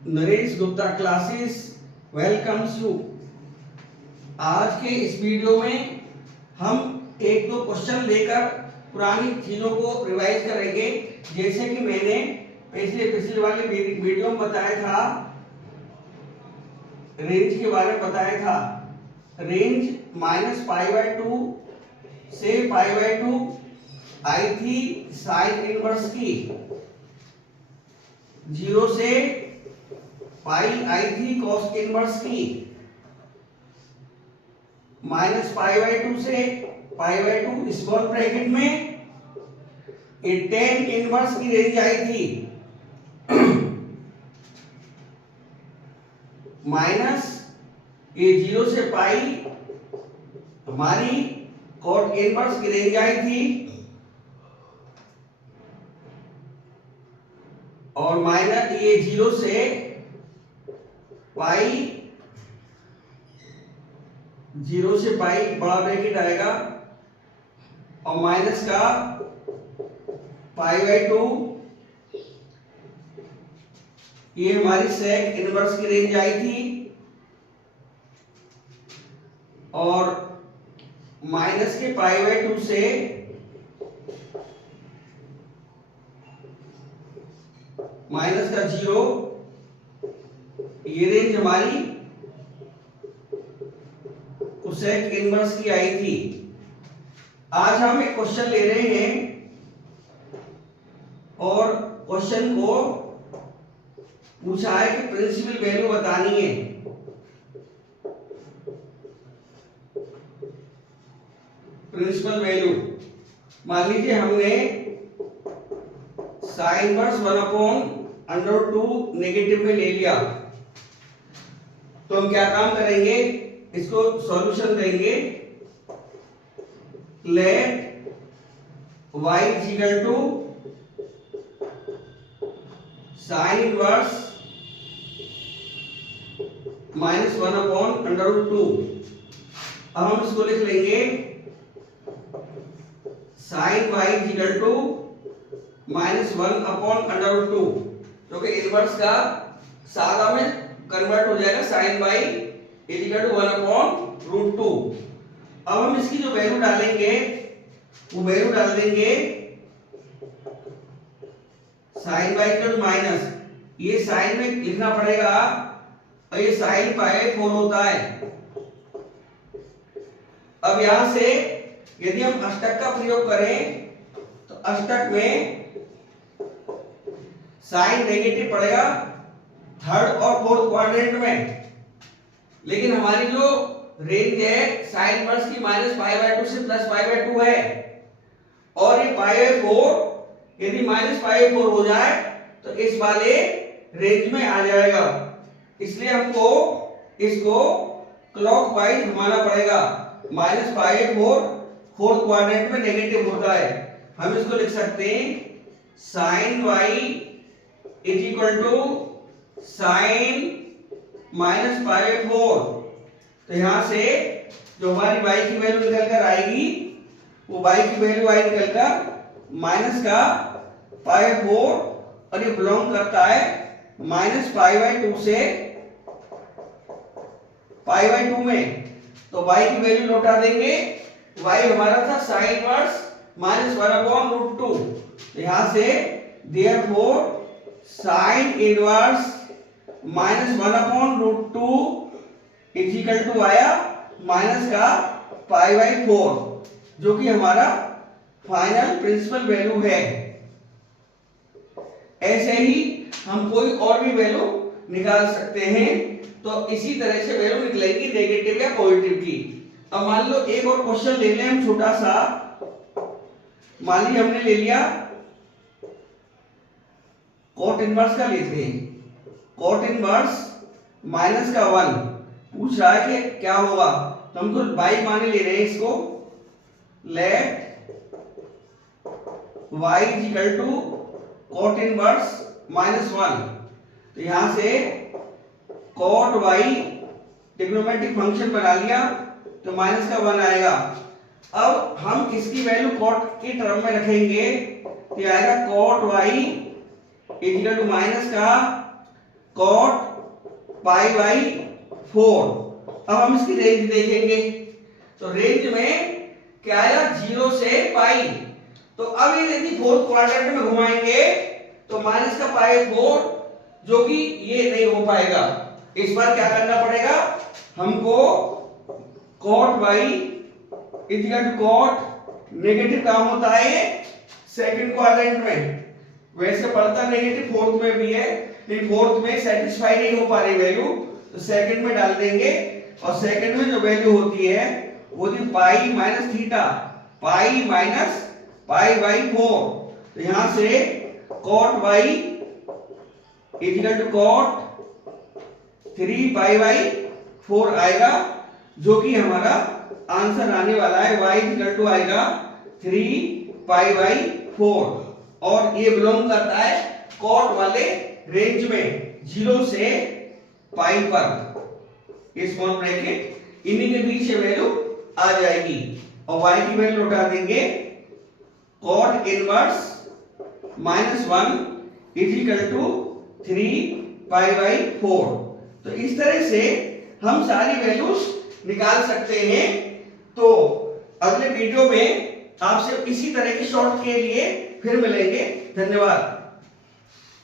Naresh Gupta classes welcomes you. आज के इस वीडियो में हम एक दो क्वेश्चन लेकर पुरानी चीजों को रिवाइज करेंगे। जैसे कि मैंने पिछले वाले वीडियो में बताया था, रेंज के बारे में बताया था। रेंज -π/2 से π/2 आई थी साइन इनवर्स की, 0 से पाई आई थी कॉस इनवर्स की, -π/2 से π/2 स्मॉल ब्रैकेट में ये टेन इनवर्स की रेंज आई थी, माइनस ये 0 से पाई हमारी कॉट इनवर्स की रेंज आई थी, और माइनस ये 0 से पाई, 0 से पाई बड़ा ब्रैकेट आएगा, और माइनस का π/2 ये हमारी सेक इनवर्स की रेंज आई थी, और माइनस के π/2 से माइनस का 0 ये रेंज हमारी कोसेक इनवर्स की आई थी। आज हम एक क्वेश्चन ले रहे हैं और क्वेश्चन को पूछा है कि प्रिंसिपल वैल्यू बतानी है। प्रिंसिपल वैल्यू मान लीजिए हमने साइन इनवर्स 1/√2 नेगेटिव में ले लिया, तो हम क्या काम करेंगे, इसको सॉल्यूशन देंगे। Let y equal to sine inverse -1/√2। अब हम इसको लिख लेंगे साइन y इक्वल टू -1/√2, जो कि इनवर्स का सादा में कन्वर्ट हो जाएगा साइन y इक्वल टू 1/√2। अब हम इसकी जो वैल्यू डालेंगे वो वैल्यू डाल देंगे sine y equal to minus, ये साइन में लिखना पड़ेगा और ये साइन π/4 होता है। अब यहां से यदि हम अष्टक का प्रयोग करें तो अष्टक में साइन नेगेटिव पड़ेगा थर्ड और फोर्थ क्वाड्रेंट में, लेकिन हमारी जो रेंज है साइन इनवर्स की -π/2 से +π/2 है, और ये π/4 यदि -π/4 हो जाए तो इस वाले रेंज में आ जाएगा। इसलिए हमको इसको क्लॉकवाइज घुमाना पड़ेगा। -π/4 फोर्थ क्वाड्रेंट में नेगेटिव होता है। हम इसको लिख सकते हैं sine y is equal to sine -π/4। तो यहां से जो हमारी y की वैल्यू निकल कर आएगी वो y की वैल्यू आई निकल कर माइनस का π/4, और ये बिलोंग करता है -π/2 से π/2 में। तो y की वैल्यू लौटा देंगे। y हमारा था साइन इनवर्स -1/√2। तो यहां से therefore sine inverse -1/√2 is equal to आया माइनस का π/4, जो कि हमारा फाइनल प्रिंसिपल वैल्यू है। ऐसे ही हम कोई और भी वैल्यू निकाल सकते हैं, तो इसी तरह से वैल्यू निकलेगी नेगेटिव या पॉजिटिव की। अब मान लो एक और क्वेश्चन ले लें हम छोटा सा। मान लीजिए हमने ले लिया कॉट इनवर्स का, लेते हैं कॉट इनवर्स -1 पूछ रहा है कि क्या होगा, तो हम तो y माने ले रहे हैं इसको। Let y equal to cot inverse -1। तो यहां से कॉट y ट्रिग्नोमेट्रिक फंक्शन बना लिया, तो माइनस का 1 आएगा। अब हम इसकी वैल्यू कॉट के टर्म में रखेंगे, तो आएगा cot y equal to minus का कॉट पाई बाई 4। अब हम इसकी रेंज देखेंगे, तो रेंज में क्या आया 0 से पाई। तो अब ये यदि फोर्थ क्वाड्रेंट में घुमाएंगे तो माइनस का पाई 4, जो कि ये नहीं हो पाएगा। इस बार क्या करना पड़ेगा हमको, cot by equal to cot, negative काम होता है सेकंड क्वाड्रेंट में, वैसे पढ़ता नेगेटिव फोर्थ में भी है, लेकिन फोर्थ में सेटिस्फाई नहीं हो पा रही वैल्यू, तो सेकंड में डाल देंगे। और सेकंड में जो वैल्यू होती है वो थी pi minus theta, pi minus pi by 4। तो यहां से cot by equal to cot 3 pi by 4 आएगा, जो कि हमारा आंसर आने वाला है y इक्वल टू आएगा 3 पाई बाई 4। और ये बिलोंग करता है कॉट वाले रेंज में 0 से पाई पर, स्मॉल ब्रैकेट, इन्हीं के बीच वैल्यू आ जाएगी। और y की वैल्यू उठा देंगे cot inverse -1 is equal to 3 pi by 4। तो इस तरह से हम सारी वैल्यूज निकाल सकते हैं। तो अगले वीडियो में आपसे इसी तरह के शॉर्ट के लिए फिर मिलेंगे। धन्यवाद।